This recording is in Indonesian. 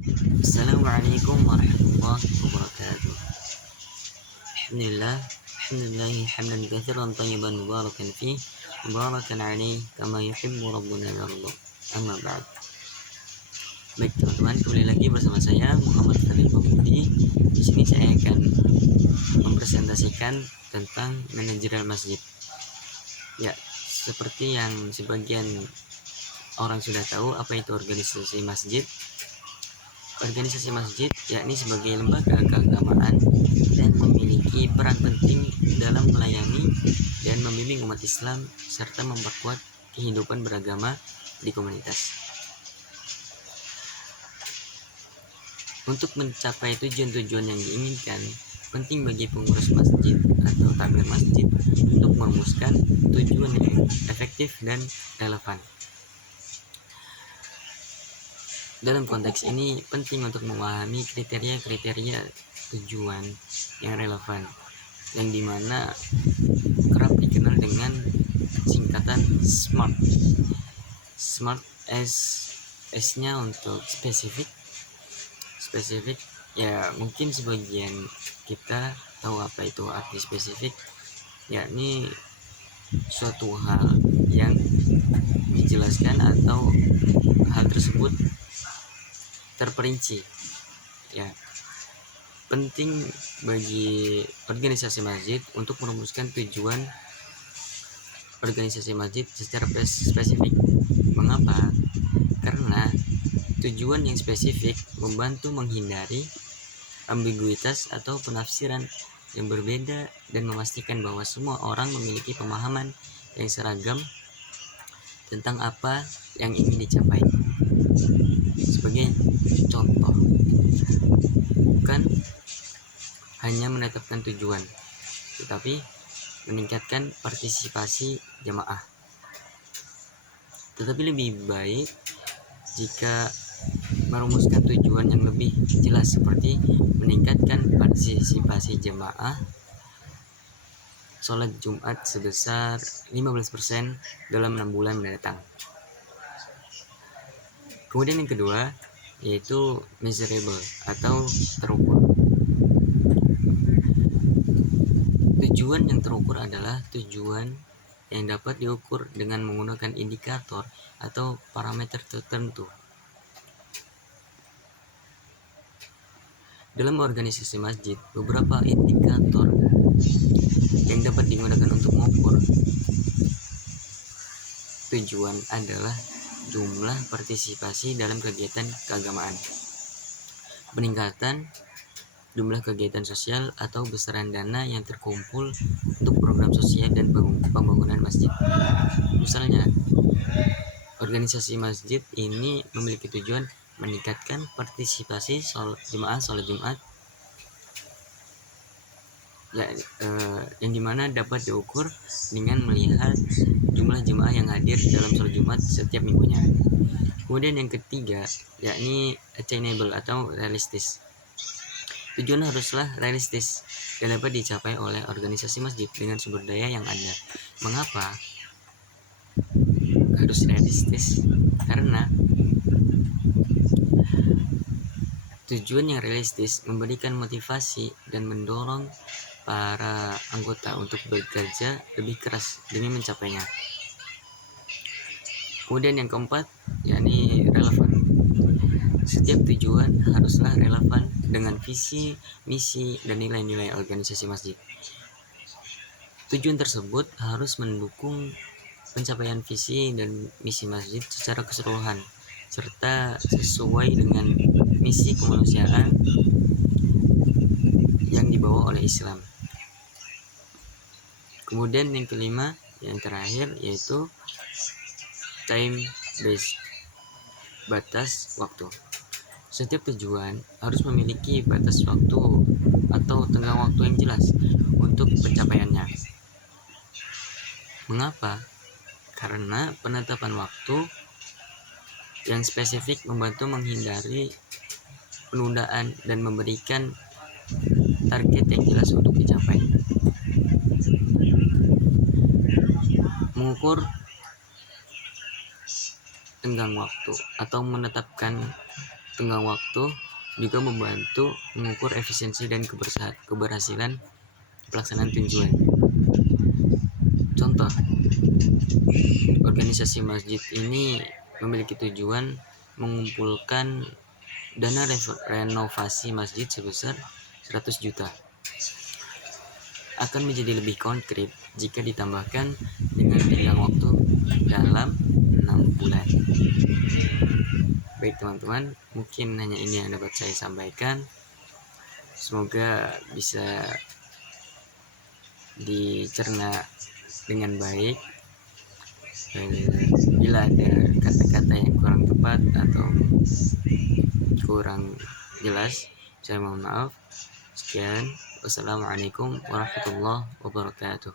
Assalamualaikum warahmatullahi wabarakatuh. Alhamdulillah, alhamdulillah hamdan katsiran tayyiban mubarakan fi, mubarakan alaih kama yuhibbu rabbuna wa yarda. Amma ba'd. Baik teman-teman, kembali lagi bersama saya Muhammad Khalil Mahmudi. Di sini saya akan mempresentasikan tentang manajerial masjid. Ya, seperti yang sebagian orang sudah tahu apa itu organisasi masjid. Organisasi masjid yakni sebagai lembaga keagamaan dan memiliki peran penting dalam melayani dan membimbing umat Islam serta memperkuat kehidupan beragama di komunitas. Untuk mencapai tujuan-tujuan yang diinginkan, penting bagi pengurus masjid atau takmir masjid untuk merumuskan tujuan yang efektif dan relevan. Dalam konteks ini penting untuk memahami kriteria-kriteria tujuan yang relevan, yang dimana kerap dikenal dengan singkatan SMART. SMART S-nya untuk spesifik ya, mungkin sebagian kita tahu apa itu arti spesifik, yakni suatu hal yang dijelaskan atau hal tersebut terperinci. Ya, penting bagi organisasi masjid untuk merumuskan tujuan organisasi masjid secara spesifik. Mengapa? Karena tujuan yang spesifik membantu menghindari ambiguitas atau penafsiran yang berbeda dan memastikan bahwa semua orang memiliki pemahaman yang seragam tentang apa yang ingin dicapai. Sebagai contoh, bukan hanya menetapkan tujuan, tetapi meningkatkan partisipasi jamaah. Tetapi lebih baik jika merumuskan tujuan yang lebih jelas, seperti meningkatkan partisipasi jamaah sholat Jumat sebesar 15% dalam 6 bulan mendatang. Kemudian yang kedua yaitu measurable atau terukur. Tujuan yang terukur adalah tujuan yang dapat diukur dengan menggunakan indikator atau parameter tertentu. Dalam organisasi masjid, beberapa indikator yang dapat digunakan untuk mengukur tujuan adalah jumlah partisipasi dalam kegiatan keagamaan, peningkatan jumlah kegiatan sosial atau besaran dana yang terkumpul untuk program sosial dan pembangunan masjid. Misalnya, organisasi masjid ini memiliki tujuan meningkatkan partisipasi jemaah sholat Jumat, yang dimana dapat diukur dengan melihat jumlah jemaah yang hadir dalam sholat Jumat setiap minggunya. Kemudian yang ketiga yakni attainable atau realistis. Tujuan haruslah realistis dan dapat dicapai oleh organisasi masjid dengan sumber daya yang ada. Mengapa harus realistis? Karena tujuan yang realistis memberikan motivasi dan mendorong para anggota untuk bekerja lebih keras demi mencapainya. Kemudian yang keempat yakni relevan. Setiap tujuan haruslah relevan dengan visi, misi, dan nilai-nilai organisasi masjid. Tujuan tersebut harus mendukung pencapaian visi dan misi masjid secara keseluruhan, serta sesuai dengan misi kemanusiaan yang dibawa oleh Islam. Kemudian yang kelima, yang terakhir yaitu time based, batas waktu. Setiap tujuan harus memiliki batas waktu atau tenggang waktu yang jelas untuk pencapaiannya. Mengapa? Karena penetapan waktu yang spesifik membantu menghindari penundaan dan memberikan target yang jelas untuk dicapai. Mengukur tenggang waktu atau menetapkan tenggang waktu juga membantu mengukur efisiensi dan keberhasilan pelaksanaan tujuan. Contoh, organisasi masjid ini memiliki tujuan mengumpulkan dana renovasi masjid sebesar 100 juta. Akan menjadi lebih konkret jika ditambahkan dengan tenggang waktu dalam 6 bulan. Baik teman-teman, mungkin hanya ini yang dapat saya sampaikan. Semoga bisa dicerna dengan baik. Bila ada kata-kata yang kurang tepat atau kurang jelas, saya mohon maaf. Sekian, wassalamualaikum warahmatullahi wabarakatuh.